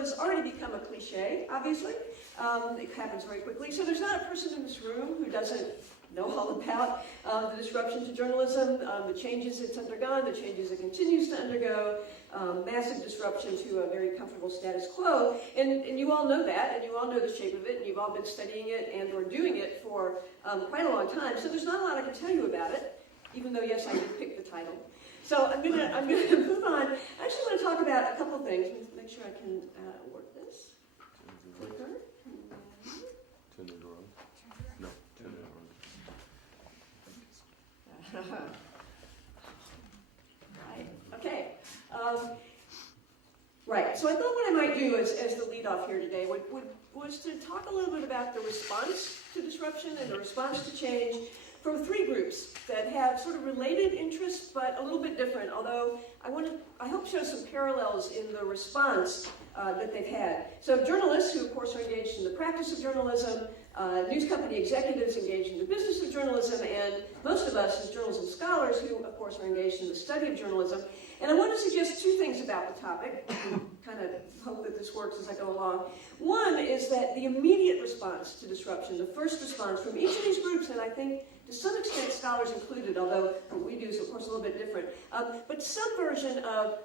has already become a cliche, obviously. It happens very quickly. So there's not a person in this room who doesn't know all about the disruption to journalism, the changes it's undergone, the changes it continues to undergo, massive disruption to a very comfortable status quo. And you all know that, and you all know the shape of it, and you've all been studying it and or doing it for quite a long time. So there's not a lot I can tell you about it, even though, yes, I did pick the title. So I'm gonna move on. I actually want to talk about a couple things. Let me make sure I can work this. Clicker. Turn it around. No, turn it around. Right. Okay. Right. So I thought what I might do as the lead off here today was to talk a little bit about the response to disruption and the response to change from three groups that have sort of related interests, but a little bit different, although I hope show some parallels in the response that they've had. So journalists who, of course, are engaged in the practice of journalism, news company executives engaged in the business of journalism, and most of us as journalism scholars who, of course, are engaged in the study of journalism. And I want to suggest two things about the topic. Kind of hope that this works as I go along. One is that the immediate response to disruption, the first response from each of these groups, and I think to some extent scholars included, although what we do is of course a little bit different, but some version of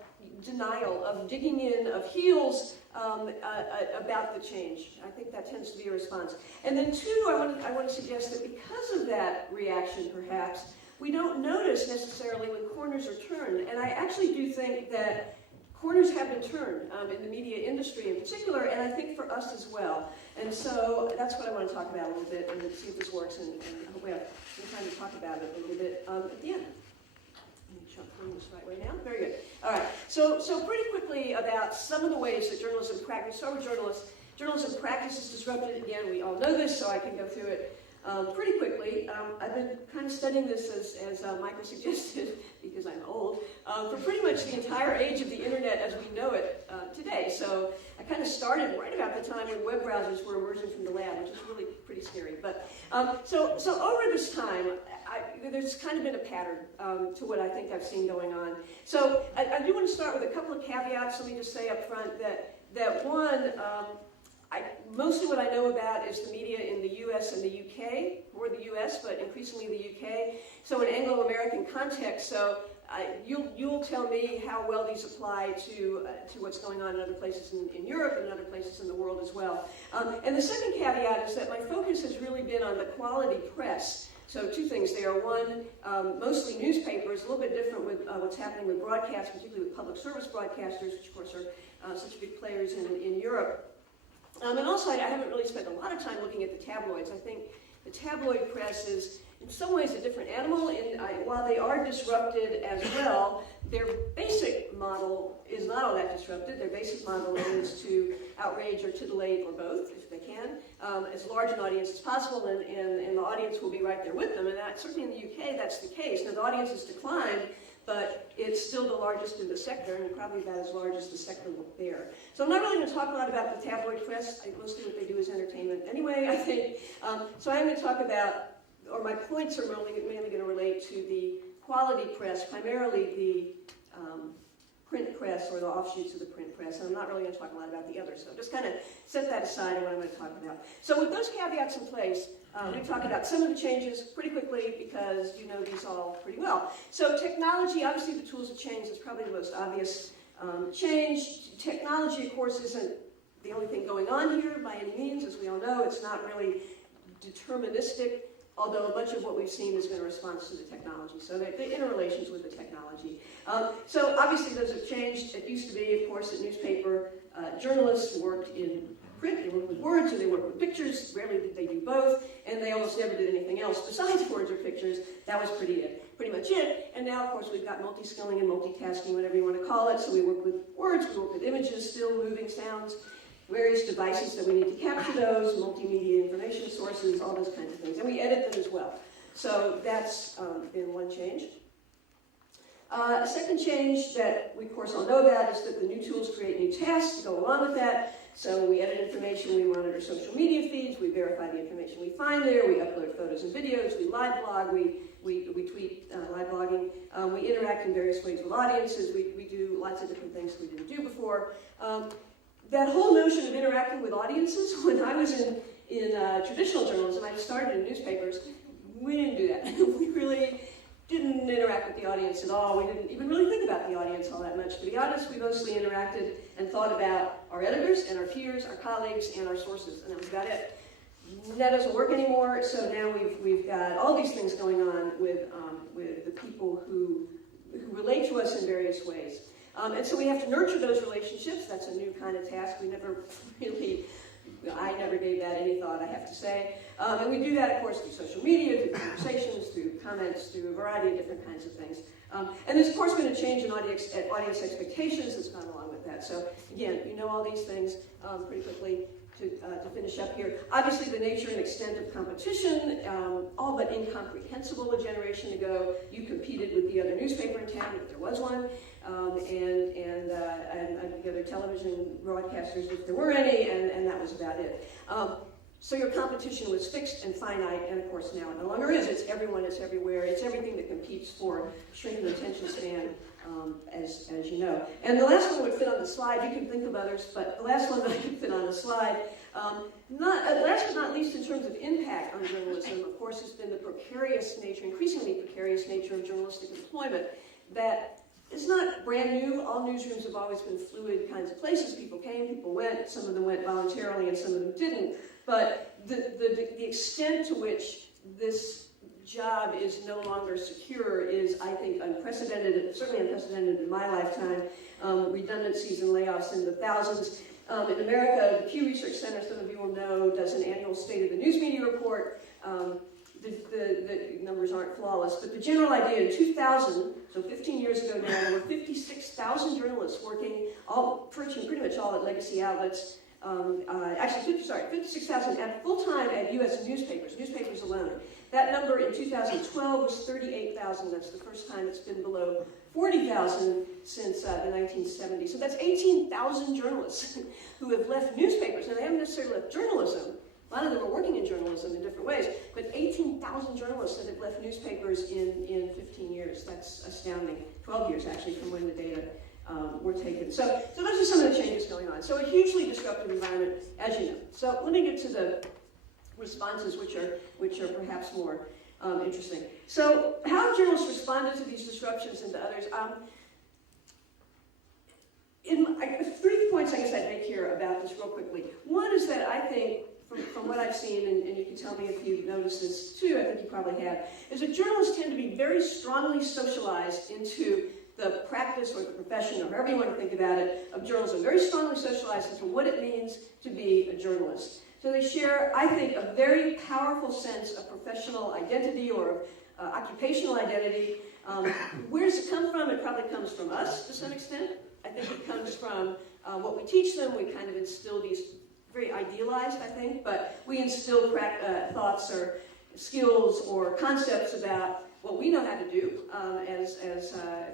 denial, of digging in, of heels about the change. I think that tends to be a response. And then two, I want to suggest that because of that reaction perhaps, we don't notice necessarily when corners are turned. And I actually do think that corners have been turned in the media industry in particular, and I think for us as well. And so that's what I want to talk about a little bit and see if this works, and I hope we have some time to talk about it a little bit at the end. Let me jump through this right way now. Very good. All right. So pretty quickly about some of the ways that journalism practice. So journalists. Journalism practice is disrupted. Again, we all know this, so I can go through it pretty quickly. I've been kind of studying this, as Michael suggested, because I'm old, for pretty much the entire age of the internet as we know it today. So I kind of started right about the time when web browsers were emerging from the lab, which is really pretty scary. But so over this time, there's kind of been a pattern to what I think I've seen going on. So I do want to start with a couple of caveats. Let me just say up front that one, mostly what I know about is the media in the US and the UK, or the US, but increasingly the UK. So an Anglo-American context, so you'll tell me how well these apply to what's going on in other places in Europe and other places in the world as well. And the second caveat is that my focus has really been on the quality press. So two things there. One, mostly newspapers, a little bit different with what's happening with broadcasts, particularly with public service broadcasters, which of course are such big players in Europe. And also, I haven't really spent a lot of time looking at the tabloids. I think the tabloid press is, in some ways, a different animal. While they are disrupted as well, their basic model is not all that disrupted. Their basic model is to outrage or titillate, or both, if they can, as large an audience as possible, and the audience will be right there with them. And certainly in the UK, that's the case. Now, the audience has declined, but it's still the largest in the sector, and probably about as large as the sector will bear. So I'm not really going to talk a lot about the tabloid press. Mostly what they do is entertainment anyway, I think. So I'm going to talk about, or my points are mainly going to relate to the quality press, primarily the print press or the offshoots of the print press, and I'm not really going to talk a lot about the others. So just kind of set that aside and what I'm going to talk about. So with those caveats in place, we talk about some of the changes pretty quickly because you know these all pretty well. So technology, obviously the tools of change is probably the most obvious change. Technology, of course, isn't the only thing going on here by any means. As we all know, it's not really deterministic, although a bunch of what we've seen has been a response to the technology. So the interrelations with the technology. So obviously those have changed. It used to be, of course, that newspaper journalists worked in print, they worked with words, or they worked with pictures. Rarely did they do both, and they almost never did anything else besides words or pictures. That was pretty much it. And now, of course, we've got multi-skilling and multitasking, whatever you want to call it. So we work with words, we work with images, still moving sounds, various devices that we need to capture those, multimedia information sources, all those kinds of things. And we edit them as well. So that's been one change. A second change that we, of course, all know about is that the new tools create new tasks to go along with that. So we edit information, we monitor social media feeds, we verify the information we find there, we upload photos and videos, we live blog, we tweet live blogging, we interact in various ways with audiences, we do lots of different things we didn't do before. that whole notion of interacting with audiences, when I was in traditional journalism, I started in newspapers, we didn't do that. We really didn't interact with the audience at all. We didn't even really think about the audience all that much. To be honest, we mostly interacted and thought about our editors and our peers, our colleagues, and our sources, and that was about it. That doesn't work anymore, so now we've got all these things going on with the people who relate to us in various ways. And so we have to nurture those relationships. That's a new kind of task. We never really, I never gave that any thought, I have to say. And we do that, of course, through social media, through conversations, through comments, through a variety of different kinds of things. And there's, of course, been a change in audience expectations that's gone along with that. So, again, you know all these things pretty quickly. To finish up here, obviously the nature and extent of competition, all but incomprehensible a generation ago. You competed with the other newspaper in town, if there was one, and the other television broadcasters, if there were any, and that was about it. So your competition was fixed and finite, and of course now it no longer is. It's everyone, it's everywhere, it's everything that competes for shrinking attention span, as you know. And the last one would fit on the slide. You can think of others, but the last one that I can fit on the slide, last but not least in terms of impact on journalism, of course, has been the precarious nature, increasingly precarious nature of journalistic employment. That is not brand new. All newsrooms have always been fluid kinds of places. People came, people went. Some of them went voluntarily and some of them didn't. But the extent to which this job is no longer secure is, I think, unprecedented, certainly unprecedented in my lifetime. Redundancies and layoffs in the thousands. In America, the Pew Research Center, some of you will know, does an annual State of the News Media report. The numbers aren't flawless, but the general idea in 2000, so 15 years ago now, there were 56,000 journalists working, pretty much all at legacy outlets. 56,000 at full-time at U.S. newspapers alone. That number in 2012 was 38,000. That's the first time it's been below 40,000 since the 1970s. So that's 18,000 journalists who have left newspapers. Now, they haven't necessarily left journalism. A lot of them are working in journalism in different ways, but 18,000 journalists that have left newspapers in 15 years. That's astounding. 12 years, actually, from when the data were taken. So those are some of the changes going on. So a hugely disruptive environment, as you know. So let me get to the responses, which are perhaps more interesting. So how have journalists responded to these disruptions and to others? Three points I guess I'd make here about this real quickly. One is that I think, from what I've seen, and you can tell me if you've noticed this too, I think you probably have, is that journalists tend to be very strongly socialized into the practice or the profession, or however you want to think about it, of journalism. Very strongly socialized into what it means to be a journalist. So they share, I think, a very powerful sense of professional identity or occupational identity. Where does it come from? It probably comes from us to some extent. I think it comes from what we teach them. We kind of instill these, very idealized, I think, but we instill thoughts or skills or concepts about what we know how to do as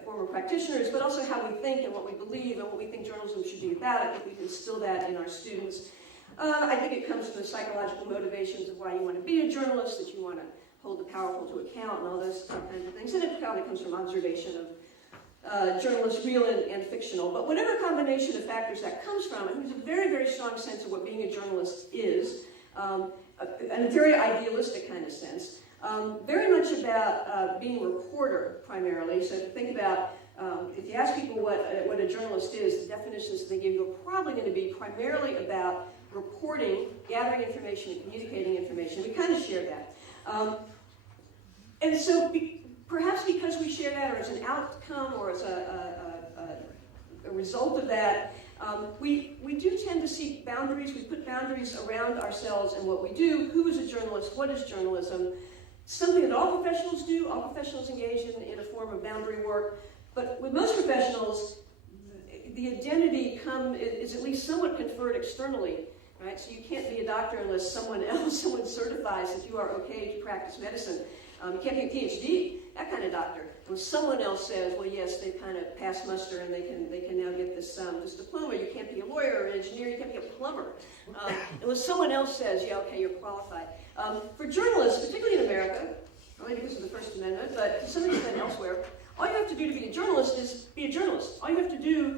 former practitioners, but also how we think and what we believe and what we think journalism should be about. I think we can instill that in our students. I think it comes from the psychological motivations of why you want to be a journalist, that you want to hold the powerful to account and all those kinds of things. And it probably comes from observation of journalists, real and fictional. But whatever combination of factors that comes from, I think there's a very, very strong sense of what being a journalist is, in a very idealistic kind of sense. Very much about being a reporter, primarily. So think about, if you ask people what a journalist is, the definitions they give you are probably going to be primarily about reporting, gathering information, and communicating information. We kind of share that. And so perhaps because we share that, or as an outcome, or as a result of that, we do tend to seek boundaries. We put boundaries around ourselves and what we do. Who is a journalist? What is journalism? Something that all professionals do. All professionals engage in a form of boundary work. But with most professionals, the identity is at least somewhat conferred externally, right? So you can't be a doctor unless someone certifies that you are okay to practice medicine. You can't be a PhD, that kind of doctor. When someone else says, well, yes, they kind of passed muster and they can now get this diploma. You can't be a lawyer or an engineer. You can't be a plumber. And when someone else says, yeah, okay, you're qualified. For journalists, particularly in America, only because of the First Amendment, but to some extent elsewhere, all you have to do to be a journalist is be a journalist. All you have to do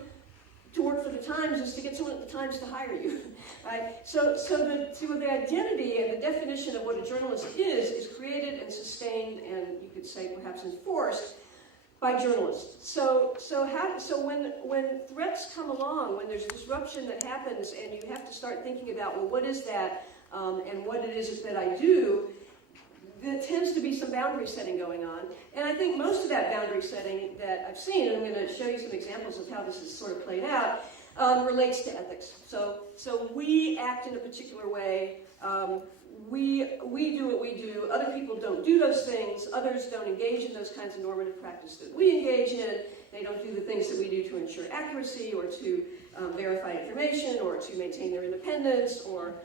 to work for the Times is to get someone at the Times to hire you, right? So the identity and the definition of what a journalist is created and sustained and you could say perhaps enforced by journalists. So when threats come along, when there's disruption that happens and you have to start thinking about, well, what is that and what it is that I do, there tends to be some boundary setting going on. And I think most of that boundary setting that I've seen, and I'm going to show you some examples of how this is sort of played out, relates to ethics. So we act in a particular way. We do what we do. Other people don't do those things. Others don't engage in those kinds of normative practice that we engage in. They don't do the things that we do to ensure accuracy or to verify information or to maintain their independence or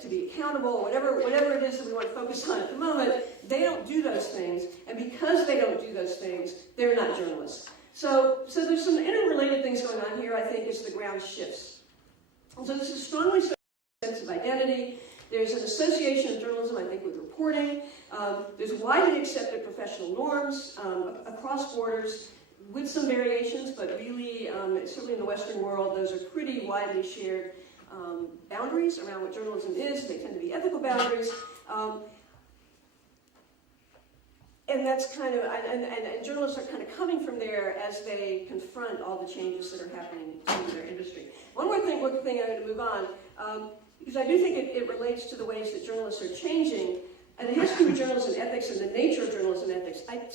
to be accountable, whatever it is that we want to focus on at the moment. They don't do those things, and because they don't do those things, they're not journalists. So there's some interrelated things going on here, I think, as the ground shifts. And so this is strongly sense of identity. There's an association of journalism, I think, with reporting. There's widely accepted professional norms across borders with some variations, but really, certainly in the Western world, those are pretty widely shared boundaries around what journalism is. They tend to be ethical boundaries. And that's kind of, and journalists are kind of coming from there as they confront all the changes that are happening in their industry. One more thing I'm going to move on, because I do think it relates to the ways that journalists are changing, and it has to do with journalism ethics and the nature of journalism ethics. I've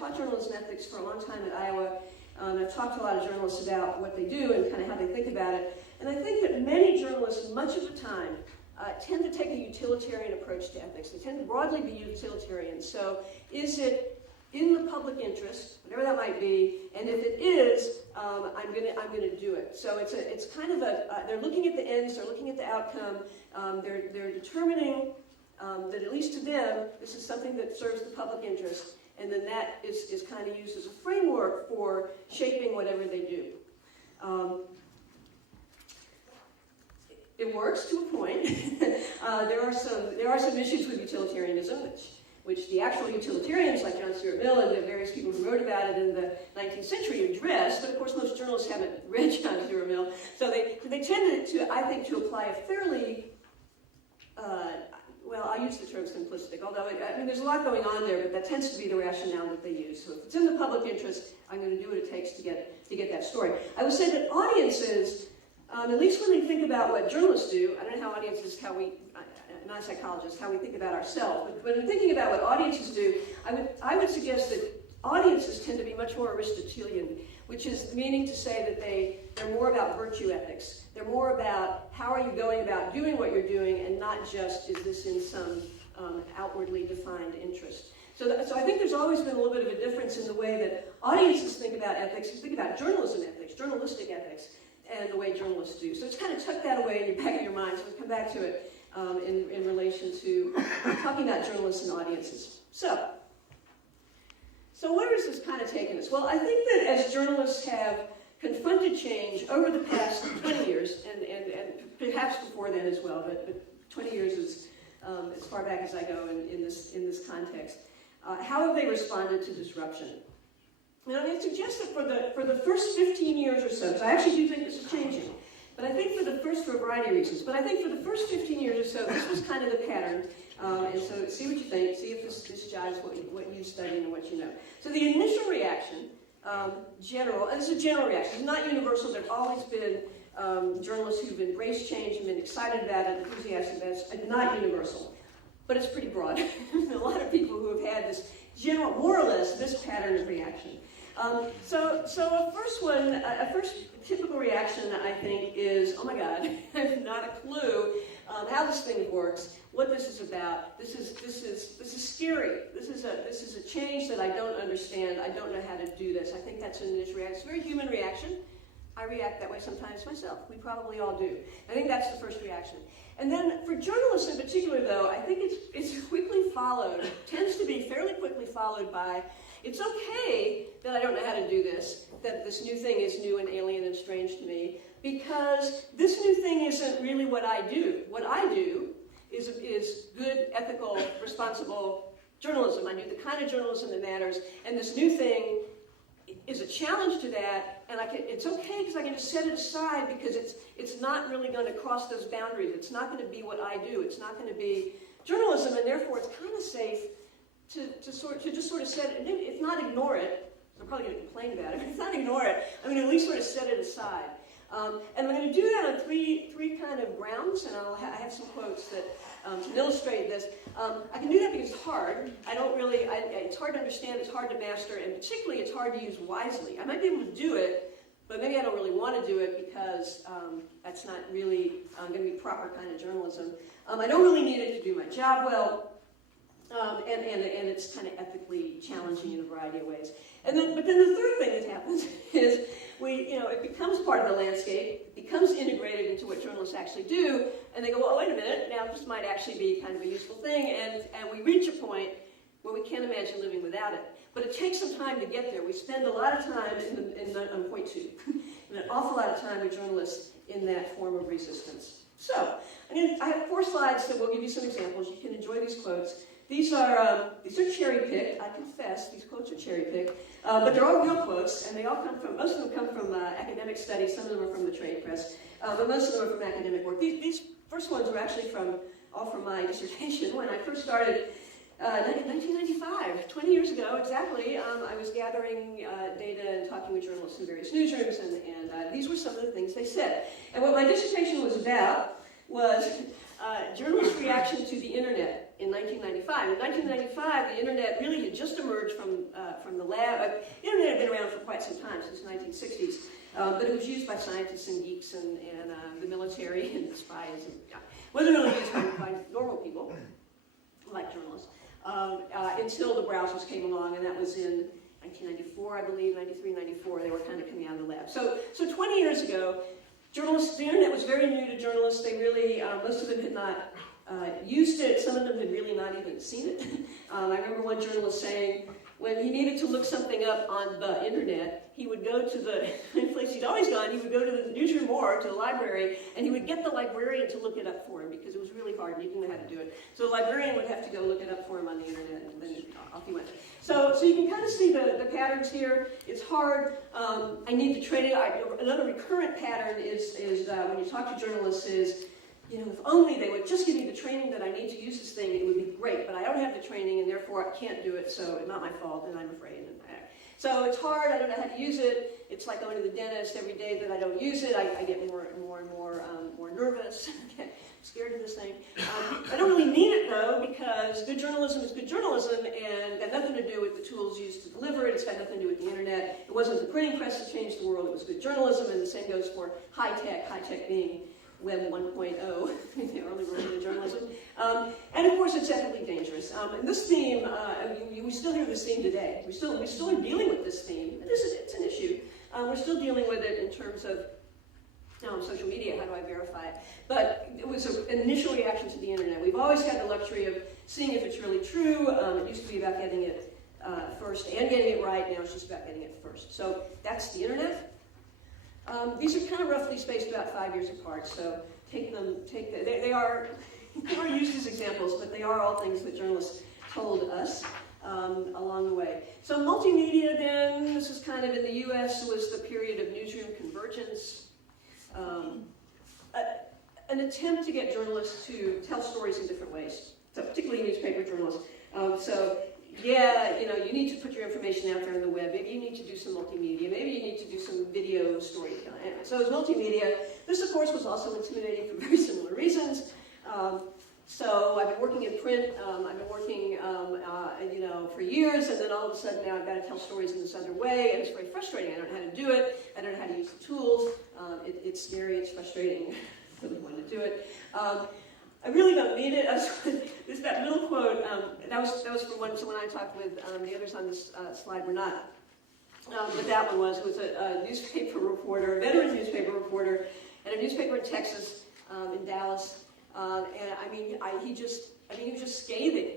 taught journalism ethics for a long time at Iowa. I've talked to a lot of journalists about what they do and kind of how they think about it. And I think that many journalists, much of the time, tend to take a utilitarian approach to ethics. They tend to broadly be utilitarian. So is it in the public interest, whatever that might be, and if it is, I'm going to do it. So it's kind of they're looking at the ends, they're looking at the outcome, they're determining that at least to them, this is something that serves the public interest, and then that is kind of used as a framework for shaping whatever they do. It works to a point. There are some issues with utilitarianism, which the actual utilitarians like John Stuart Mill and the various people who wrote about it in the 19th century addressed, but of course most journalists haven't read John Stuart Mill, so they tended to, I think, to apply a fairly, well, I use the term simplistic, although there's a lot going on there, but that tends to be the rationale that they use. So if it's in the public interest, I'm going to do what it takes to get that story. I would say that audiences, at least when they think about what journalists do, I don't know how audiences, I'm not a psychologist, how we think about ourselves, but when thinking about what audiences do, I would suggest that audiences tend to be much more Aristotelian, which is meaning to say that they're more about virtue ethics. They're more about how are you going about doing what you're doing and not just is this in some outwardly defined interest. So I think there's always been a little bit of a difference in the way that audiences think about ethics, think about journalism ethics, journalistic ethics, and the way journalists do. So it's kind of tuck that away in the back of your mind, so we'll come back to it in relation to talking about journalists and audiences. So where has this kind of taken us? Well, I think that as journalists have confronted change over the past 20 years, and perhaps before then as well, but 20 years is as far back as I go in this context, how have they responded to disruption? Now, I suggest that for the first 15 years or so, because I actually do think this is changing, but I think for a variety of reasons, but I think for the first 15 years or so, this was kind of the pattern, and so see what you think, see if this jives what you've studied and what you know. So the initial reaction, general, and it's a general reaction, it's not universal, there have always been journalists who've embraced change and been excited about it, enthusiastic about it, it's not universal, but it's pretty broad. A lot of people who have had this general, more or less, this pattern of reaction. So a first typical reaction, I think, is, oh my God, I have not a clue how this thing works, what this is about. This is scary. This is a change that I don't understand. I don't know how to do this. I think that's an initial reaction. It's a very human reaction. I react that way sometimes myself. We probably all do. I think that's the first reaction. And then for journalists in particular, though, I think it's quickly followed, tends to be fairly quickly followed by, it's okay that I don't know how to do this, that this new thing is new and alien and strange to me, because this new thing isn't really what I do. What I do is good, ethical, responsible journalism. I do the kind of journalism that matters, and this new thing is a challenge to that, and it's okay because I can just set it aside because it's not really going to cross those boundaries. It's not going to be what I do. It's not going to be journalism, and therefore it's kind of safe to just sort of set it. If not ignore it, I'm probably going to complain about it. But if not ignore it, I'm going to at least sort of set it aside. And I'm going to do that on three kind of grounds, and I have some quotes that to illustrate this. I can do that because it's hard. It's hard to understand, it's hard to master, and particularly it's hard to use wisely. I might be able to do it, but maybe I don't really want to do it because that's not really going to be proper kind of journalism. I don't really need it to do my job well, and it's kind of ethically challenging in a variety of ways. But then the third thing that happens is it becomes part of the landscape, it becomes integrated into what journalists actually do, and they go, well, wait a minute, now this might actually be kind of a useful thing, and we reach a point where we can't imagine living without it. But it takes some time to get there. We spend a lot of time on point two, and an awful lot of time with journalists in that form of resistance. So, I have 4 slides that will give you some examples. You can enjoy these quotes. These are cherry-picked. I confess, these quotes are cherry-picked. But they're all real quotes, and most of them come from academic studies. Some of them are from the trade press, but most of them are from academic work. These first ones were actually all from my dissertation. When I first started in 1995, 20 years ago exactly, I was gathering data and talking with journalists in various newsrooms, and these were some of the things they said. And what my dissertation was about was journalists' reaction to the internet. In 1995. In 1995, the internet really had just emerged from the lab. The internet had been around for quite some time, since the 1960s, but it was used by scientists and geeks and the military and spies. And, it wasn't really used by normal people, like journalists, until the browsers came along, and that was in 1994, I believe, 93, 94. They were kind of coming out of the lab. So 20 years ago, the internet was very new to journalists. They really, most of them had not used it. Some of them had really not even seen it. I remember one journalist saying when he needed to look something up on the internet, he would go to the place he'd always gone. He would go to the newsroom or to the library, and he would get the librarian to look it up for him because it was really hard and he didn't know how to do it. So the librarian would have to go look it up for him on the internet, and then off he went. So you can kind of see the patterns here. It's hard. I need the training. Another recurrent pattern is when you talk to journalists is, if only they would just give me the training that I need to use this thing, it would be great. But I don't have the training, and therefore I can't do it, so it's not my fault, and I'm afraid. So it's hard. I don't know how to use it. It's like going to the dentist every day that I don't use it. I get more and more nervous. I'm scared of this thing. I don't really need it, though, because good journalism is good journalism, and got nothing to do with the tools used to deliver it. It's got nothing to do with the internet. It wasn't the printing press that changed the world. It was good journalism, and the same goes for high-tech being Web 1.0, the early version of journalism. And of course, it's ethically dangerous. And this theme, we still hear this theme today. We still are dealing with this theme. And it's an issue. We're still dealing with it in terms of social media. How do I verify it? But it was an initial reaction to the internet. We've always had the luxury of seeing if it's really true. It used to be about getting it first and getting it right. Now it's just about getting it first. So that's the internet. These are kind of roughly spaced about 5 years apart, so they are used as examples, but they are all things that journalists told us along the way. So multimedia then, this is kind of in the US, was the period of newsroom convergence. An attempt to get journalists to tell stories in different ways, so particularly newspaper journalists. You need to put your information out there on the web. Maybe you need to do some multimedia. Maybe you need to do some video storytelling. So it's multimedia. This, of course, was also intimidating for very similar reasons. So I've been working in print. I've been working, for years, and then all of a sudden now I've got to tell stories in this other way, and it's very frustrating. I don't know how to do it. I don't know how to use the tools. It's scary. It's frustrating. I really want to do it. I really don't need it. There's that little quote. That was for when I talked with the others on this slide were not. But that one was a newspaper reporter, a veteran newspaper reporter, at a newspaper in Texas, in Dallas. He was just scathing.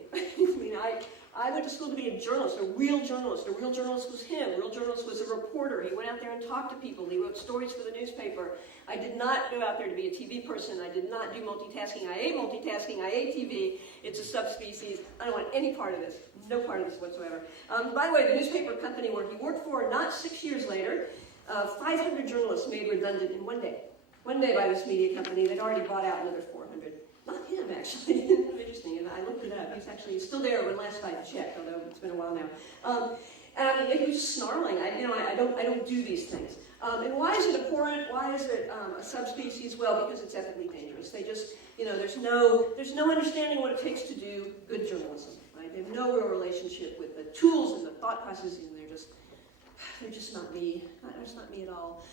I went to school to be a journalist, a real journalist. A real journalist was him. A real journalist was a reporter. He went out there and talked to people. He wrote stories for the newspaper. I did not go out there to be a TV person. I did not do multitasking. I ate multitasking. I ate TV. It's a subspecies. I don't want any part of this. No part of this whatsoever. By the way, the newspaper company where he worked for, not 6 years later, 500 journalists made redundant in one day. One day by this media company. They'd already bought out another 400. Not him, actually. Interesting. And I looked it up. He's still there when last I checked, although it's been a while now. And he was just snarling. I don't do these things. And why is it abhorrent? Why is it a subspecies? Well, because it's ethically dangerous. They just, there's no understanding what it takes to do good journalism. Right? They have no real relationship with the tools and the thought processes, and they're just not me. That's not me at all.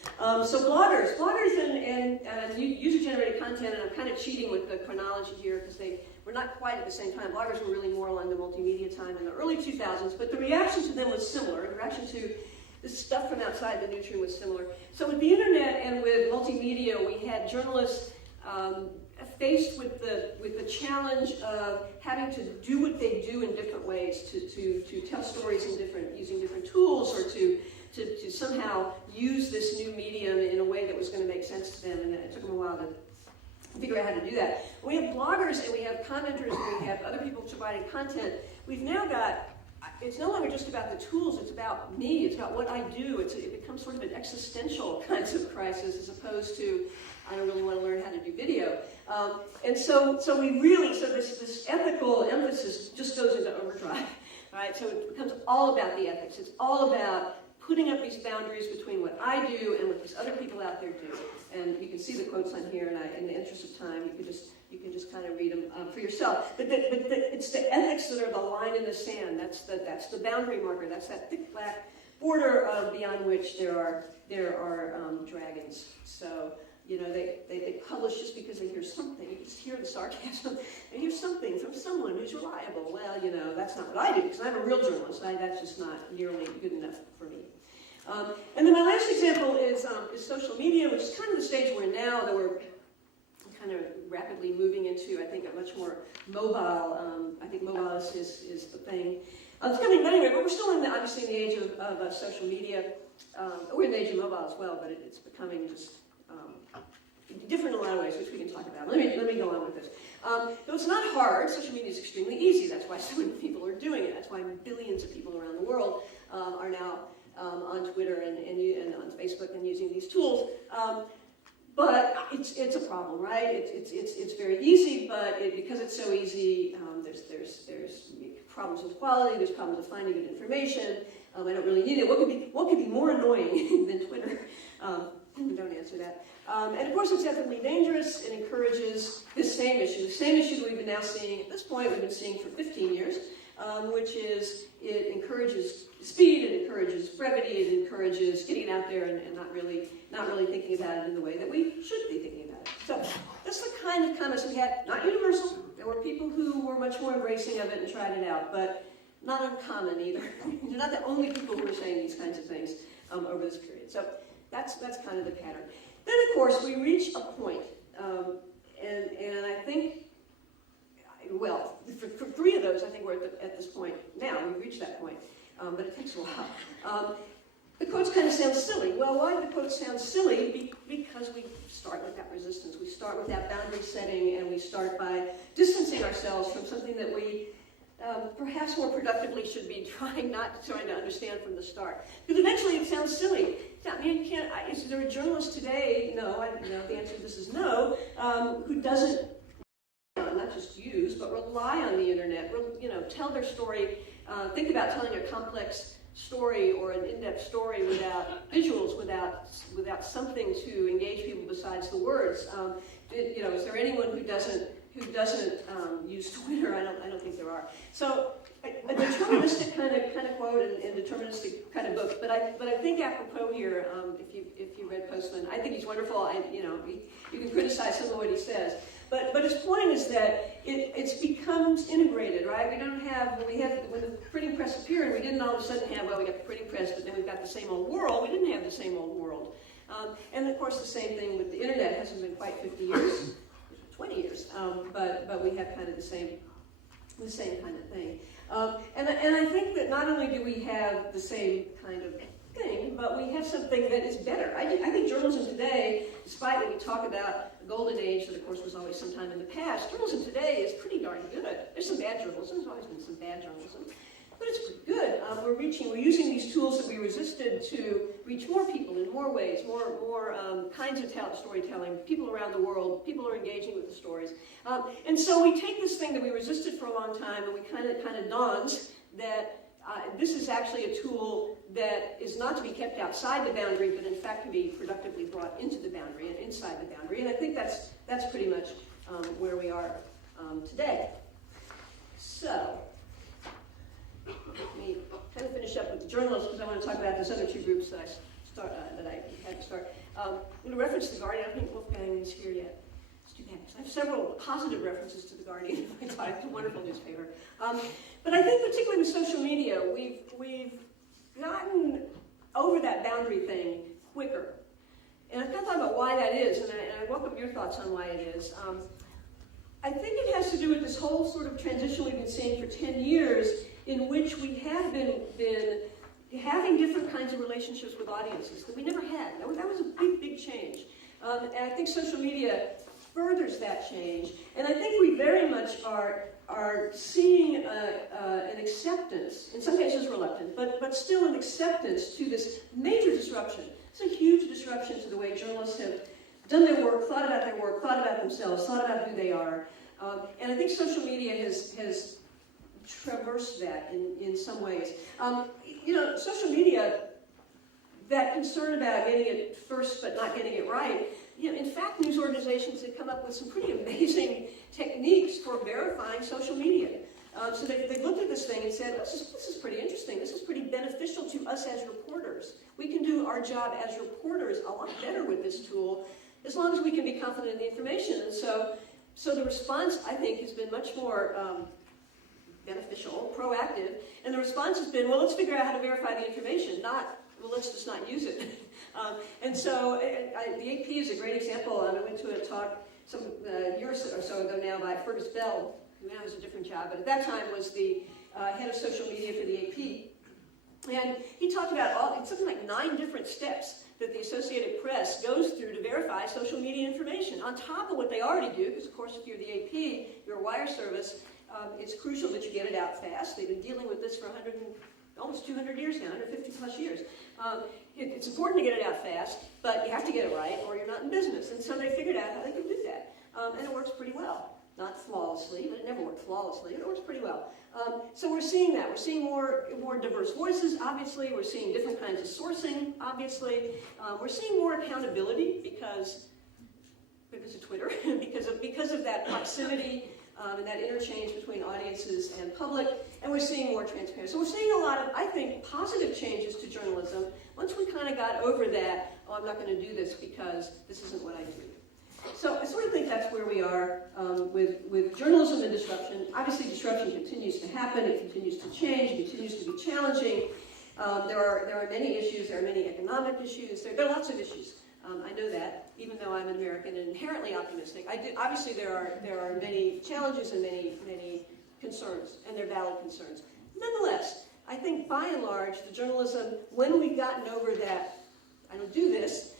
So bloggers and user-generated content, and I'm kind of cheating with the chronology here because they were not quite at the same time. Bloggers were really more along the multimedia time in the early 2000s, but the reaction to them was similar. The reaction to this stuff from outside the newsroom was similar. So with the internet and with multimedia, we had journalists faced with the challenge of having to do what they do in different ways, to tell stories using different tools, or to somehow use this new medium in a way that was going to make sense to them, and it took them a while to figure out how to do that. We have bloggers and we have commenters and we have other people providing content. We've now got, it's no longer just about the tools, it's about me, it's about what I do. It becomes sort of an existential kinds of crisis as opposed to, I don't really want to learn how to do video. And so this ethical emphasis just goes into overdrive, right? So it becomes all about the ethics. It's all about putting up these boundaries between what I do and what these other people out there do. And you can see the quotes on here, and in the interest of time, you can just kind of read them for yourself. But it's the ethics that are the line in the sand. That's the boundary marker. That's that thick black border beyond which there are dragons. So they publish just because they hear something. You just hear the sarcasm. They hear something from someone who's reliable. Well, that's not what I do because I'm a real journalist. That's just not nearly good enough for me. And then my last example is social media, which is kind of the stage we're in now, that we're kind of rapidly moving into, I think, a much more mobile. I think mobile is the thing. It's coming, but anyway, but we're still obviously in the age of social media. We're in the age of mobile as well, but it's becoming just different in a lot of ways, which we can talk about. Let me go on with this. Though it's not hard, social media is extremely easy. That's why so many people are doing it. That's why billions of people around the world are now on Twitter and on Facebook and using these tools. But it's a problem, right? It's very easy, but because it's so easy, there's problems with quality. There's problems with finding good information. I don't really need it. What could be more annoying than Twitter? Don't answer that. And of course, it's ethically dangerous. It encourages this same issue that we've been now seeing at this point. We've been seeing for 15 years, which is it encourages speed, it encourages brevity, it encourages getting out there and not really thinking about it in the way that we should be thinking about it. So that's the kind of comments we had. Not universal. There were people who were much more embracing of it and tried it out, but not uncommon either. You're not the only people who are saying these kinds of things over this period. So that's kind of the pattern. Then, of course, we reach a point, and I think, well, for three of those, I think we're at this point now. We've reached that point, but it takes a while. The quotes kind of sound silly. Well, why do the quotes sound silly? Because we start with that resistance. We start with that boundary setting, and we start by distancing ourselves from something that we perhaps more productively should be trying to understand from the start. Because eventually it sounds silly. I mean, is there a journalist today? No, the answer to this is no, who doesn't not just use, but rely on the internet, tell their story, think about telling a complex story or an in-depth story without visuals, without something to engage people besides the words. Is there anyone who doesn't use Twitter? I don't think there are. So a deterministic kind of quote and deterministic kind of book. But I think apropos here, if you read Postman, I think he's wonderful. You can criticize some of what he says. But his point is that it becomes integrated, right? We don't have, when the printing press appeared, we didn't all of a sudden have, well, we got the printing press, but then we've got the same old world. We didn't have the same old world. And of course, the same thing with the internet. It hasn't been quite 50 years, 20 years, but we have kind of the same kind of thing. And I think that not only do we have the same kind of thing, but we have something that is better. I think journalism today, despite what we talk about, the golden age that of course was always sometime in the past, journalism today is pretty darn good. There's some bad journalism, there's always been some bad journalism. But but it's pretty good. We're using these tools that we resisted to reach more people in more ways, more kinds of storytelling, people around the world, people are engaging with the stories. And so we take this thing that we resisted for a long time, and we kind of dawns that this is actually a tool that is not to be kept outside the boundary, but in fact can be productively brought into the boundary and inside the boundary. And I think that's pretty much where we are today. So, let me kind of finish up with the journalists because I want to talk about those other two groups that I had to start. I'm going to reference The Guardian. I don't think Wolfgang is here yet. It's too bad, because I have several positive references to The Guardian. It's a wonderful newspaper. But I think particularly with social media, we've gotten over that boundary thing quicker. And I've kind of thought about why that is, and I welcome your thoughts on why it is. I think it has to do with this whole sort of transition we've been seeing for 10 years in which we have been having different kinds of relationships with audiences that we never had. That was a big, big change. And I think social media furthers that change. And I think we very much are seeing an acceptance, in some cases reluctant, but still an acceptance to this major disruption. It's a huge disruption to the way journalists have done their work, thought about their work, thought about themselves, thought about who they are. And I think social media has traversed that in some ways. Social media, that concern about getting it first but not getting it right, in fact, news organizations have come up with some pretty amazing techniques for verifying social media. So they looked at this thing and said, this is pretty interesting. This is pretty beneficial to us as reporters. We can do our job as reporters a lot better with this tool as long as we can be confident in the information. And so the response, I think, has been much more beneficial, proactive, and the response has been, well, let's figure out how to verify the information, not, well, let's just not use it. And so the AP is a great example. I went to a talk some year or so ago now by Fergus Bell, who now has a different job, but at that time was the head of social media for the AP. And he talked about something like 9 different steps that the Associated Press goes through to verify social media information, on top of what they already do, because of course if you're the AP, you're a wire service, it's crucial that you get it out fast. They've been dealing with this for almost 200 years now, 150 plus years. It's important to get it out fast, but you have to get it right or you're not in business. And so they figured out how they could do that. And it works pretty well. Not flawlessly, but it never worked flawlessly. It works pretty well. So we're seeing that. We're seeing more diverse voices, obviously. We're seeing different kinds of sourcing, obviously. We're seeing more accountability because of Twitter, because of that proximity and that interchange between audiences and public, and we're seeing more transparency. So we're seeing a lot of, I think, positive changes to journalism once we kind of got over that, I'm not going to do this because this isn't what I do. So I sort of think that's where we are with journalism and disruption. Obviously, disruption continues to happen. It continues to change. It continues to be challenging. There are many issues. There are many economic issues. There are lots of issues. I know that, even though I'm an American and inherently optimistic. Obviously, there are many challenges and many concerns, and they're valid concerns. Nonetheless, I think by and large, the journalism, when we've gotten over that, I don't do this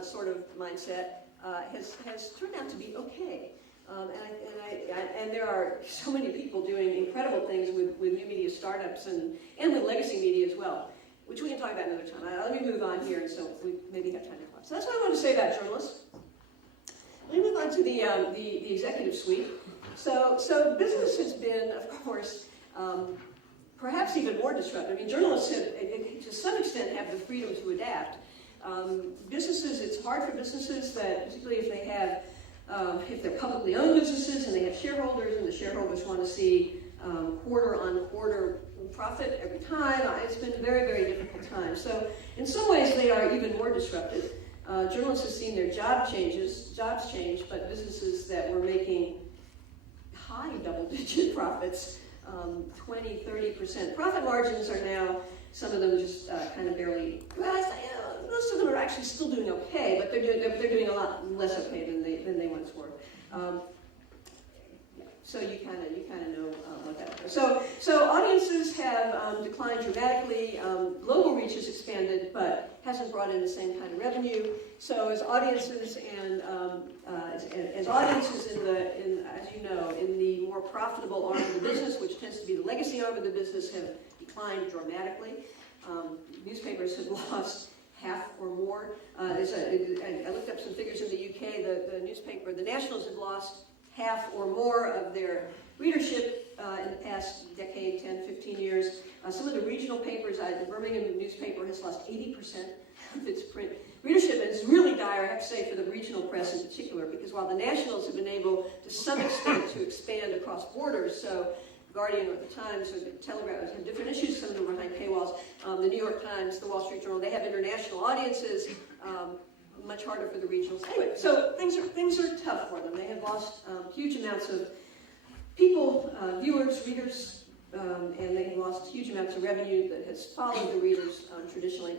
sort of mindset, has turned out to be okay. And there are so many people doing incredible things with new media startups and with legacy media as well, which we can talk about another time. Let me move on here, and so we maybe have time to talk. So that's what I want to say about journalists. Let me move on to the executive suite. So business has been, of course, perhaps even more disruptive. I mean, journalists have, to some extent, have the freedom to adapt. Businesses, it's hard for businesses that, particularly if they have, if they're publicly owned businesses and they have shareholders, and the shareholders want to see quarter-on-quarter profit every time. It's been a very, very difficult time. So in some ways, they are even more disruptive. Journalists have seen their jobs change, but businesses that were making high double-digit profits, 20, 30% profit margins are now, some of them just kind of barely, most of them are actually still doing okay, but they're doing a lot less okay than they once were. So you kind of know what that is. So audiences have declined dramatically. Global reach has expanded, but hasn't brought in the same kind of revenue. So as audiences and as audiences as you know, in the more profitable arm of the business, which tends to be the legacy arm of the business, have declined dramatically. Newspapers have lost half or more. I looked up some figures in the UK. The Nationals have lost half or more of their readership in the past decade, 10, 15 years. Some of the regional papers, the Birmingham newspaper has lost 80% of its print readership. And it's really dire, I have to say, for the regional press in particular, because while the Nationals have been able, to some extent, to expand across borders, so Guardian or the Times or the Telegraph have different issues, some of them are behind paywalls. The New York Times, the Wall Street Journal, they have international audiences, much harder for the regionals. Anyway, so things are tough for them. They have lost huge amounts of people, viewers, readers, and they have lost huge amounts of revenue that has followed the readers traditionally.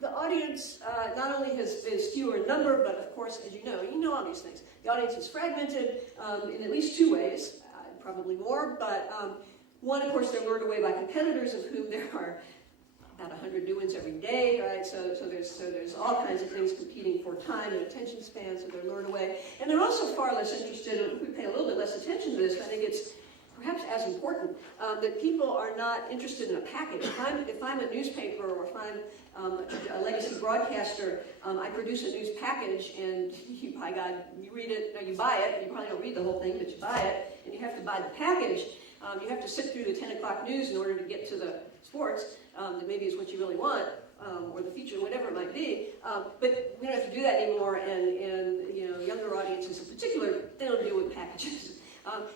The audience not only is fewer in number, but of course, as you know all these things. The audience is fragmented in at least two ways, probably more, but one, of course, they're lured away by competitors, of whom there are about 100 new ones every day, right? So there's all kinds of things competing for time and attention span, so they're lured away. And they're also far less interested, we pay a little bit less attention to this, but I think it's perhaps as important, that people are not interested in a package. If I'm a newspaper or if I'm a legacy broadcaster, I produce a news package and you, by God, you read it, no, you buy it, you probably don't read the whole thing, but you buy it, and you have to buy the package. You have to sit through the 10 o'clock news in order to get to the sports, that maybe is what you really want, or the feature, whatever it might be. But we don't have to do that anymore, and younger audiences in particular, they don't deal with packages.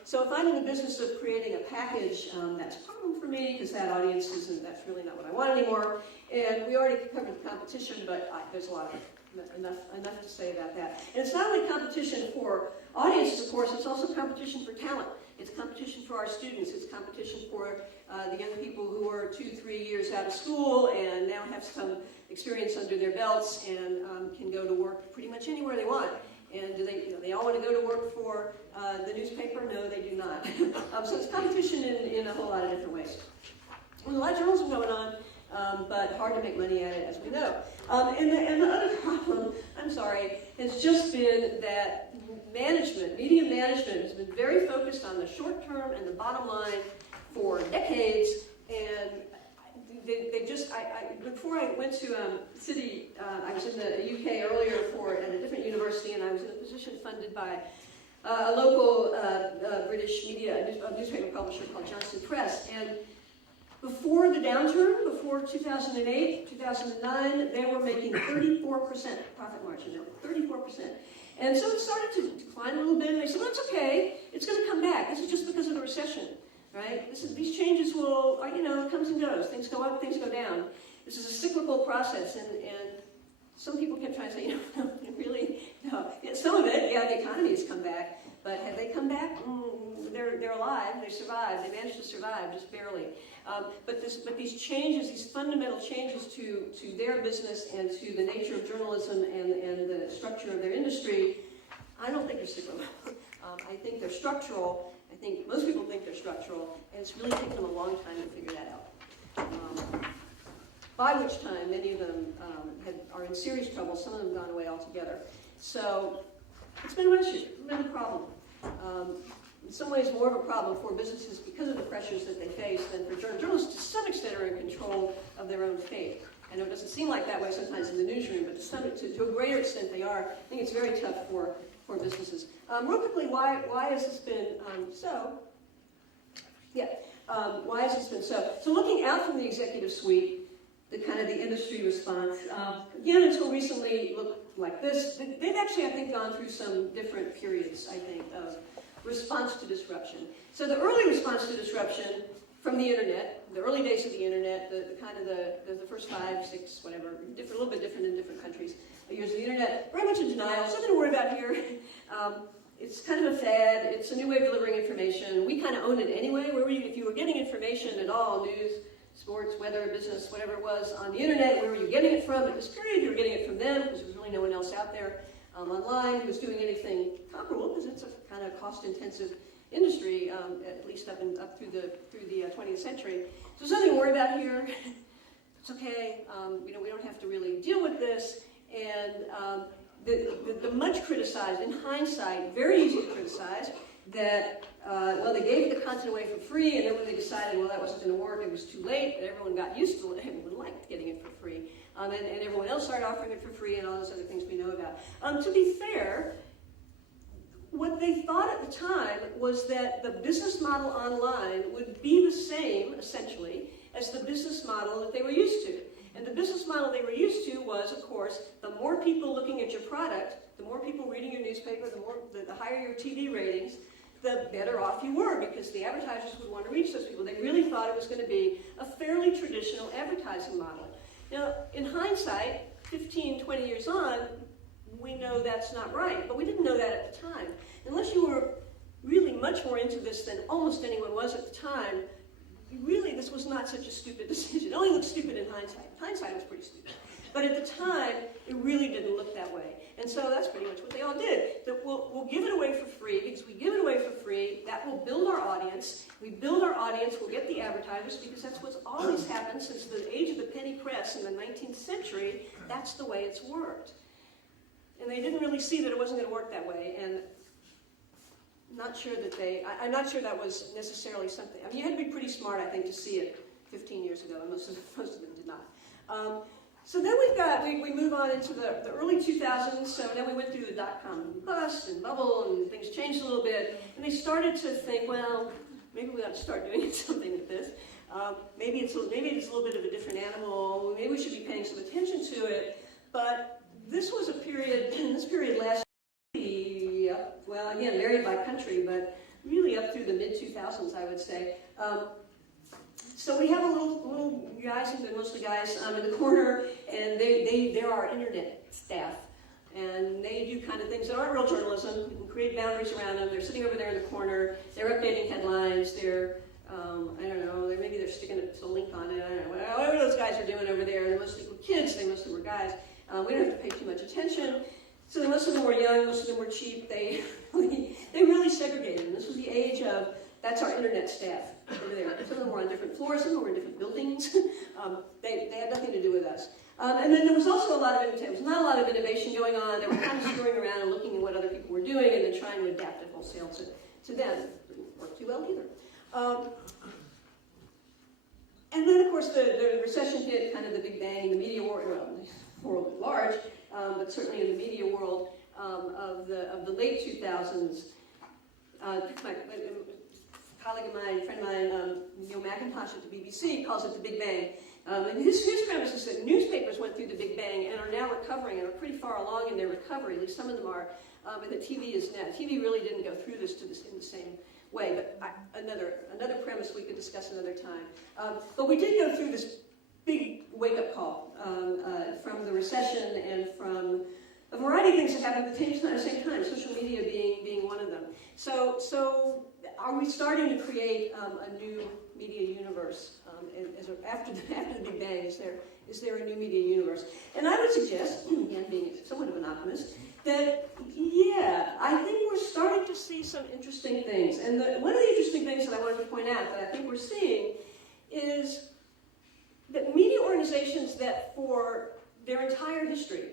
So if I'm in the business of creating a package, that's a problem for me because that audience that's really not what I want anymore. And we already covered the competition, but there's a lot of enough to say about that. And it's not only competition for audiences, of course, it's also competition for talent. It's competition for our students. It's competition for the young people who are 2-3 years out of school and now have some experience under their belts and can go to work pretty much anywhere they want. And do they all want to go to work for the newspaper? No, they do not. So it's competition in a whole lot of different ways. Well, a lot of journalism going on, but hard to make money at it, as we know. And the other problem, I'm sorry, has just been that media management has been very focused on the short term and the bottom line for decades, and they just, before I went to City, I was in the UK earlier at a different university, and I was in a position funded by a local British newspaper publisher called Johnson Press. And before the downturn, before 2008, 2009, they were making 34% profit margin, 34%. And so it started to decline a little bit, and they said, well, that's okay, it's going to come back. This is just because of the recession. Right? These changes will, it comes and goes. Things go up, things go down. This is a cyclical process, and some people kept trying to say, no, really, no. Yeah, some of it, the economy has come back, but have they come back? They're alive, they survived, they managed to survive, just barely. But these changes, these fundamental changes to their business and to the nature of journalism and the structure of their industry, I don't think they're cyclical. I think they're structural. I think most people think they're structural, and it's really taken them a long time to figure that out. By which time, many of them are in serious trouble. Some of them have gone away altogether. So it's been an issue. It's been a problem. In some ways, more of a problem for businesses because of the pressures that they face than for journalists. To some extent, are in control of their own fate. I know it doesn't seem like that way sometimes in the newsroom, but to a greater extent they are. I think it's very tough for businesses. Real quickly, why has this been so? Why has this been so? So looking out from the executive suite, the industry response, again, until recently looked like this. They've actually, I think, gone through some different periods, I think, of response to disruption. So the early response to disruption from the internet, the early days of the internet, the first 5, 6, whatever, a little bit different in different countries. The years of the internet, very much in denial, something to worry about here. It's kind of a fad, it's a new way of delivering information. We kind of own it anyway. If you were getting information at all, news, sports, weather, business, whatever it was, on the internet, where were you getting it from? At this period, you were getting it from them, because there was really no one else out there online who was doing anything comparable, because it's a kind of cost-intensive industry, at least up through the 20th century. So there's nothing to worry about here. It's okay. We don't have to really deal with this. And the much criticized, in hindsight, very easy to criticize, that, well, they gave the content away for free, and then when they decided, well, that wasn't going to work, it was too late, but everyone got used to it, everyone liked getting it for free, and everyone else started offering it for free, and all those other things we know about. To be fair, what they thought at the time was that the business model online would be the same, essentially, as the business model that they were used to. And the business model they were used to was, of course, the more people looking at your product, the more people reading your newspaper, the higher your TV ratings, the better off you were, because the advertisers would want to reach those people. They really thought it was going to be a fairly traditional advertising model. Now, in hindsight, 15, 20 years on, we know that's not right, but we didn't know that at the time. Unless you were really much more into this than almost anyone was at the time, really this was not such a stupid decision. It only looked stupid in hindsight. In hindsight, it was pretty stupid. But at the time, it really didn't look that way. And so that's pretty much what they all did. That we'll give it away for free, because we give it away for free, that will build our audience. We build our audience, we'll get the advertisers, because that's what's always happened since the age of the penny press in the 19th century. That's the way it's worked. And they didn't really see that it wasn't going to work that way. And I'm not sure that was necessarily something. I mean, you had to be pretty smart, I think, to see it 15 years ago, and most of them did not. So then we move on into the early 2000s, so then we went through the dot-com bust and bubble, and things changed a little bit, and they started to think, well, maybe we ought to start doing something with this. Maybe it's a little bit of a different animal, maybe we should be paying some attention to it, but this was a period, this period lasted, well, again, varied by country, but really up through the mid-2000s, I would say. So we have a little guys, and mostly guys, in the corner, and they're our internet staff. And they do kind of things that aren't real journalism. You can create boundaries around them. They're sitting over there in the corner. They're updating headlines. They're, I don't know, maybe they're sticking a link on it. I don't know. Whatever those guys are doing over there. They mostly were kids. They mostly were guys. We don't have to pay too much attention. So most of them were young. Most of them were cheap. They really segregated. And this was the age of, that's our internet staff over there. Some of them were on different floors. Some of them were in different buildings. They had nothing to do with us. And then there was also not a lot of innovation going on. They were kind of screwing around and looking at what other people were doing and then trying to adapt it wholesale to them. It didn't work too well either. And then, of course, the recession hit, kind of the big bang in the media world, well, the world at large, but certainly in the media world of the late 2000s. Colleague of mine, friend of mine, Neil McIntosh at the BBC, calls it the Big Bang. And his premise is that newspapers went through the Big Bang and are now recovering and are pretty far along in their recovery, at least some of them are, and that TV is now. TV really didn't go through this in the same way, but another premise we could discuss another time. But we did go through this big wake-up call from the recession and from a variety of things that happened at the same time, social media being one of them. So are we starting to create a new media universe after the Big Bang? Is there a new media universe? And I would suggest, again, being somewhat of an optimist, that yeah, I think we're starting to see some interesting things. And one of the interesting things that I wanted to point out that I think we're seeing is that media organizations that for their entire history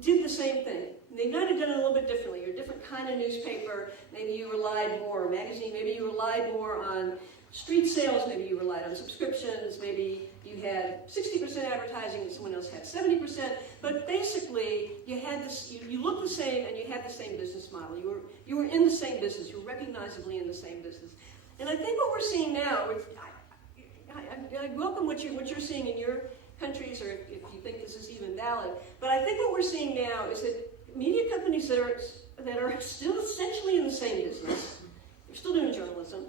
did the same thing. They might have done it a little bit differently. You're a different kind of newspaper. Maybe you relied more, or magazine, maybe you relied more on street sales, maybe you relied on subscriptions, maybe you had 60% advertising and someone else had 70%, but basically you had this, you looked the same and you had the same business model. You were in the same business, you were recognizably in the same business. And I think what we're seeing now, I welcome what you're seeing in your countries, or if you think this is even valid, but I think what we're seeing now is that media companies that are still essentially in the same business, they're still doing journalism,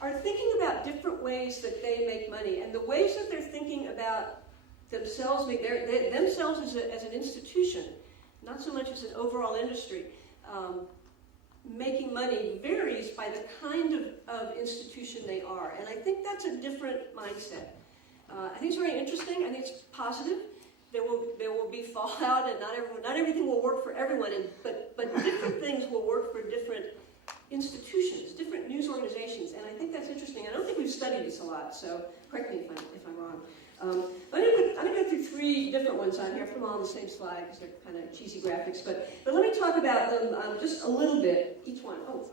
are thinking about different ways that they make money, and the ways that they're thinking about themselves, themselves as an institution, not so much as an overall industry, making money varies by the kind of institution they are, and I think that's a different mindset. I think it's very interesting. I think it's positive. There will be fallout, and not everything will work for everyone. But different things will work for different institutions, different news organizations, and I think that's interesting. I don't think we've studied this a lot, so correct me if I'm wrong. I'm going to go through 3 different ones on here. I put them all on the same slide because they're kind of cheesy graphics. But let me talk about them just a little bit, each one. Oh,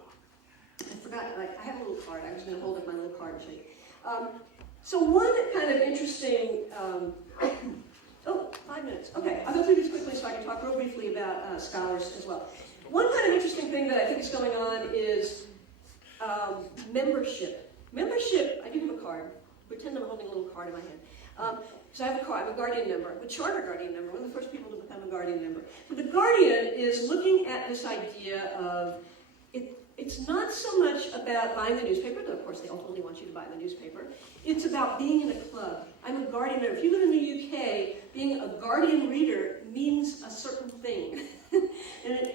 I forgot. I have a little card. I was going to hold up my little card and show you. So one kind of interesting... oh, 5 minutes. Okay, I'll go through this quickly so I can talk real briefly about scholars as well. One kind of interesting thing that I think is going on is membership. Membership, I do have a card. Pretend I'm holding a little card in my hand. So I have a card, I'm a Guardian member, I'm a charter Guardian member, one of the first people to become a Guardian member. But the Guardian is looking at this idea of, it's not so much about buying the newspaper, though of course they ultimately want you to buy the newspaper. It's about being in a club. I'm a Guardian member. If you live in the UK, being a Guardian reader means a certain thing.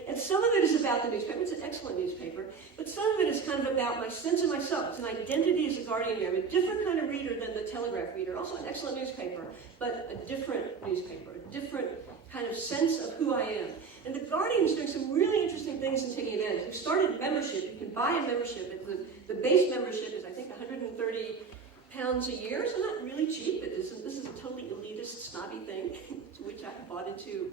and some of it is about the newspaper. It's an excellent newspaper. But some of it is kind of about my sense of myself. It's an identity as a Guardian reader. I'm a different kind of reader than the Telegraph reader. Also an excellent newspaper, but a different newspaper, a different kind of sense of who I am. And the Guardian is doing some really interesting things and taking advantage. We've started membership. You can buy a membership. The base membership is, I think, £130 a year, so not really cheap. This is a totally elitist, snobby thing, to which I bought into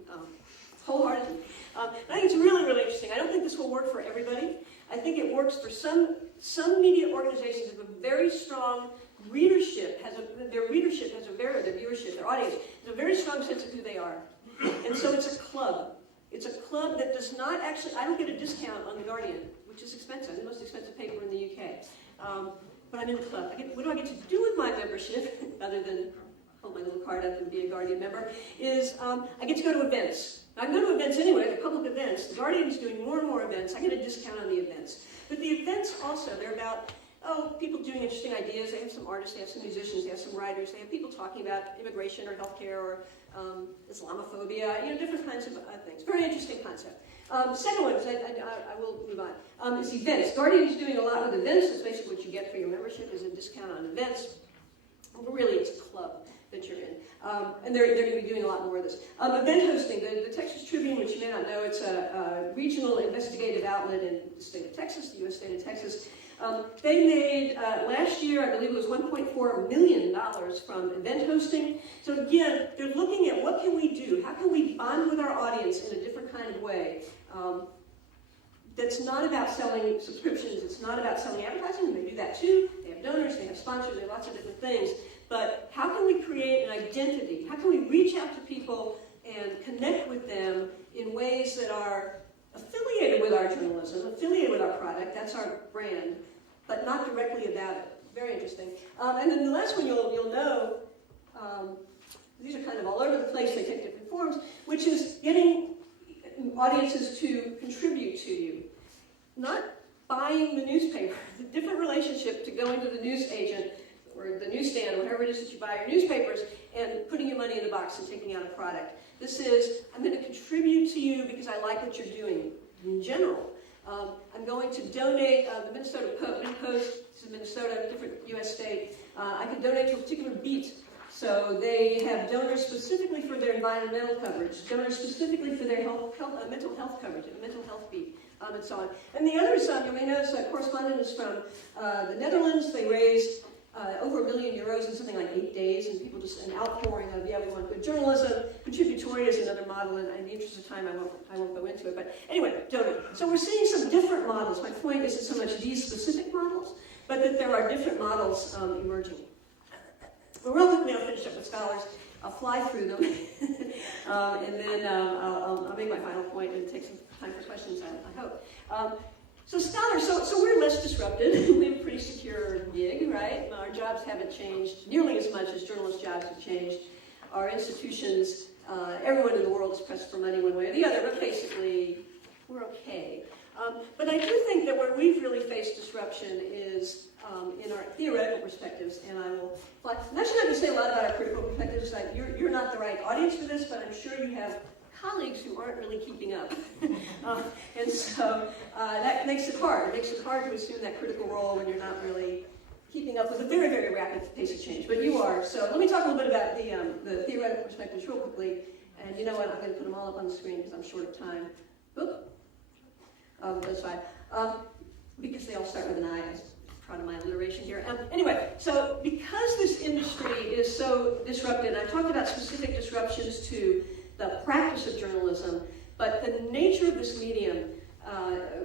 wholeheartedly. I think it's really, really interesting. I don't think this will work for everybody. I think it works for some media organizations that have a very strong readership, their viewership, their audience, has a very strong sense of who they are. And so it's a club. It's a club that does not actually, I don't get a discount on The Guardian, which is expensive, the most expensive paper in the UK. But I'm in the club. What do I get to do with my membership, other than hold my little card up and be a Guardian member, is I get to go to events. I go to events anyway, they're public events. The Guardian is doing more and more events. I get a discount on the events. But the events also, they're about, people doing interesting ideas. They have some artists, they have some musicians, they have some writers, they have people talking about immigration or healthcare or Islamophobia, different kinds of things. Very interesting concept. Second one, I will move on, is events. Guardian is doing a lot with events. That's basically what you get for your membership is a discount on events. But really, it's a club that you're in. And they're going to be doing a lot more of this. Event hosting, the Texas Tribune, which you may not know, it's a regional investigative outlet in the state of Texas, the U.S. state of Texas. They made, last year, I believe it was $1.4 million from event hosting. So again, they're looking at what can we do? How can we bond with our audience in a different kind of way? That's not about selling subscriptions. It's not about selling advertising. And they do that too. They have donors, they have sponsors, they have lots of different things. But how can we create an identity? How can we reach out to people and connect with them in ways that are affiliated with our journalism, affiliated with our product, that's our brand, but not directly about it. Very interesting. And then the last one you'll know, these are kind of all over the place, they take different forms, which is getting audiences to contribute to you. Not buying the newspaper, the different relationship to going to the news agent or the newsstand, or whatever it is that you buy your newspapers, and putting your money in a box and taking out a product. This is, I'm going to contribute to you because I like what you're doing in general. I'm going to donate, the Minnesota Post, this is Minnesota, different U.S. state. I can donate to a particular beat. So they have donors specifically for their environmental coverage, donors specifically for their mental health coverage, a mental health beat, and so on. And the other side, you may notice a correspondent is from the Netherlands. They raised over €1 million in something like 8 days, and people just, an outpouring of, we want good journalism. Contributory is another model, and in the interest of time, I won't go into it. But anyway, donor. So we're seeing some different models. My point isn't so much these specific models, but that there are different models emerging. Well, real quickly, I'll finish up with scholars. I'll fly through them, and then I'll make my final point and take some time for questions, I hope. So scholars, so we're less disrupted. We have a pretty secure gig, right? Our jobs haven't changed nearly as much as journalist jobs have changed. Our institutions, everyone in the world is pressed for money one way or the other, but basically, we're okay. But I do think that where we've really faced disruption is in our theoretical perspectives, and I will, I'm actually not going to say a lot about our critical perspectives. You're not the right audience for this, but I'm sure you have colleagues who aren't really keeping up. And so that makes it hard. It makes it hard to assume that critical role when you're not really keeping up with a very, very rapid pace of change. But you are. So let me talk a little bit about the theoretical perspectives real quickly. And you know what? I'm going to put them all up on the screen because I'm short of time. Oop. That's fine. Because they all start with an I. I'm proud of my alliteration here. Anyway, so because this industry is so disrupted. I talked about specific disruptions to the practice of journalism, but the nature of this medium,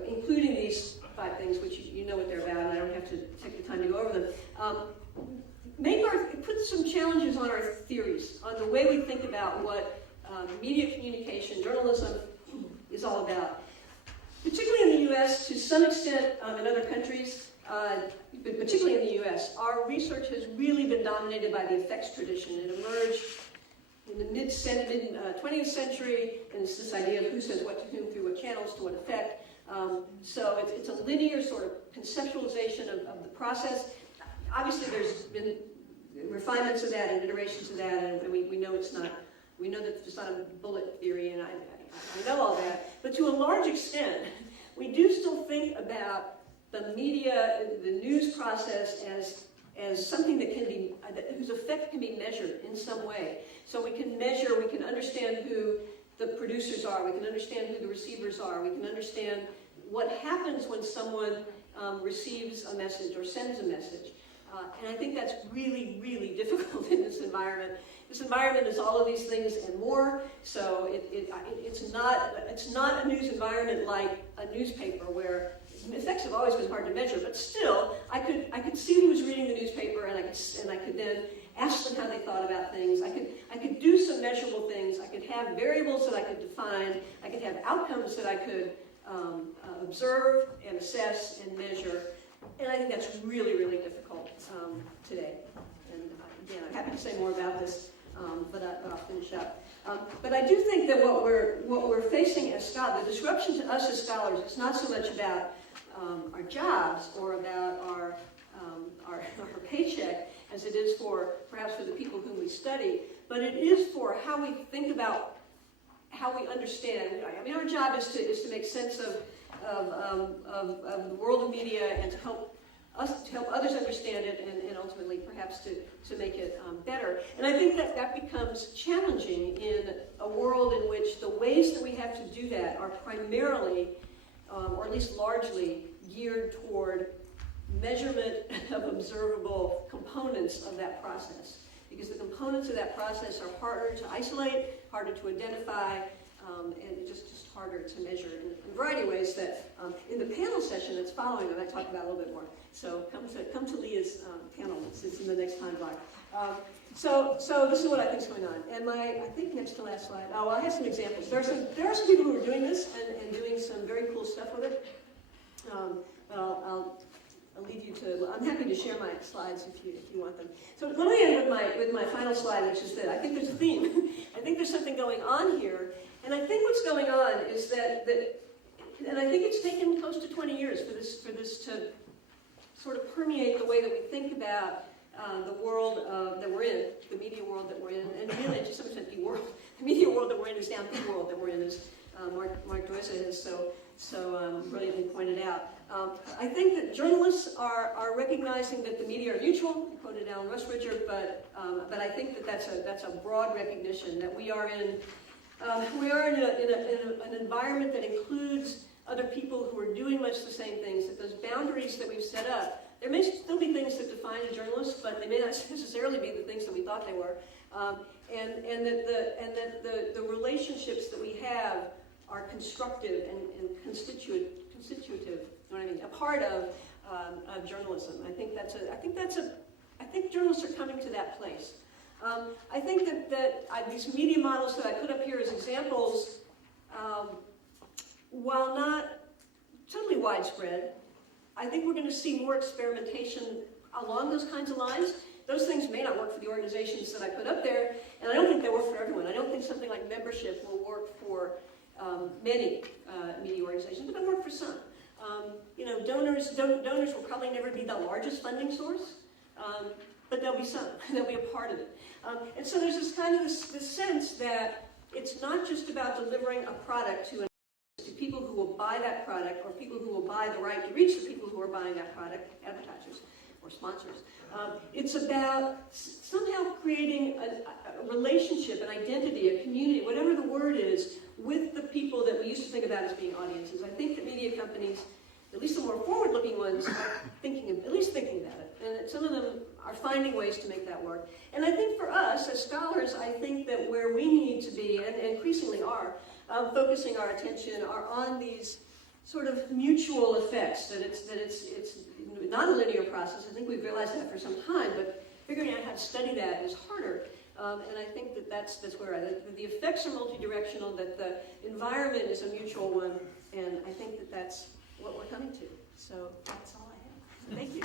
including these 5 things, which you know what they're about, and I don't have to take the time to go over them, put some challenges on our theories, on the way we think about what media communication, journalism is all about. Particularly in the US, to some extent in other countries, but particularly in the US, our research has really been dominated by the effects tradition. It emerged in the mid-20th century, and it's this idea of who says what to whom through what channels to what effect. So it's a linear sort of conceptualization of the process. Obviously, there's been refinements of that and iterations of that, and we know it's not. We know that it's not a bullet theory, and I know all that. But to a large extent, we do still think about the media, the news process as something that can be, whose effect can be measured in some way. So we can measure, we can understand who the producers are, we can understand who the receivers are, we can understand what happens when someone receives a message or sends a message. And I think that's really, really difficult in this environment. This environment is all of these things and more, so it's not a news environment like a newspaper where effects have always been hard to measure, but still, I could see who was reading the newspaper, and I could then ask them how they thought about things. I could do some measurable things. I could have variables that I could define. I could have outcomes that I could observe and assess and measure. And I think that's really, really difficult today. And again, I'm happy to say more about this, but I'll finish up. But I do think that what we're facing as scholars, the disruption to us as scholars, is not so much about our jobs or about our paycheck as it is perhaps for the people whom we study, but it is for how we think about how we understand. I mean, our job is to make sense of the world of media and to help others understand it and ultimately perhaps to make it better. And I think that becomes challenging in a world in which the ways that we have to do that are primarily, or at least largely, geared toward measurement of observable components of that process. Because the components of that process are harder to isolate, harder to identify, and just harder to measure in a variety of ways that in the panel session that's following, I might talk about a little bit more. So come to Leah's panel. It's in the next time block. So this is what I think is going on. And I think next to last slide. Oh, well, I have some examples. There are some people who are doing this and doing some very cool stuff with it. I'll leave you to. I'm happy to share my slides if you want them. So let me end with my final slide, which is that I think there's a theme. I think there's something going on here, and I think what's going on is that and I think it's taken close to 20 years for this to sort of permeate the way that we think about the world that we're in, the media world that we're in, and really to some extent the world. The media world that we're in is now the world that we're in, as Mark Doisa has so brilliantly pointed out. I think that journalists are recognizing that the media are neutral. You quoted Alan Rusbridger, but I think that that's a broad recognition that we are in an environment that includes other people who are doing much the same things. That those boundaries that we've set up, there may still be things that define a journalist, but they may not necessarily be the things that we thought they were. And that the relationships that we have are constructive and constitutive. You know what I mean? A part of journalism. I think journalists are coming to that place. I think that these media models that I put up here as examples, while not totally widespread, I think we're going to see more experimentation along those kinds of lines. Those things may not work for the organizations that I put up there, and I don't think they work for everyone. I don't think something like membership will work for many media organizations, but they'll work for some. Donors will probably never be the largest funding source, but there'll be some. They'll be a part of it. And so there's this kind of this sense that it's not just about delivering a product to people who will buy that product or people who will buy the right to reach the people who are buying that product, advertisers or sponsors. It's about somehow creating a relationship, an identity, a community, whatever the word is, with the people that we used to think about as being audiences. I think that media companies, at least the more forward-looking ones, are at least thinking about it. And some of them are finding ways to make that work. And I think for us, as scholars, I think that where we need to be, and increasingly are, focusing our attention are on these sort of mutual effects, that it's not a linear process. I think we've realized that for some time, but figuring out how to study that is harder. And I think that that's where the effects are multidirectional, that the environment is a mutual one, and I think that that's what we're coming to. So that's all I have. Thank you.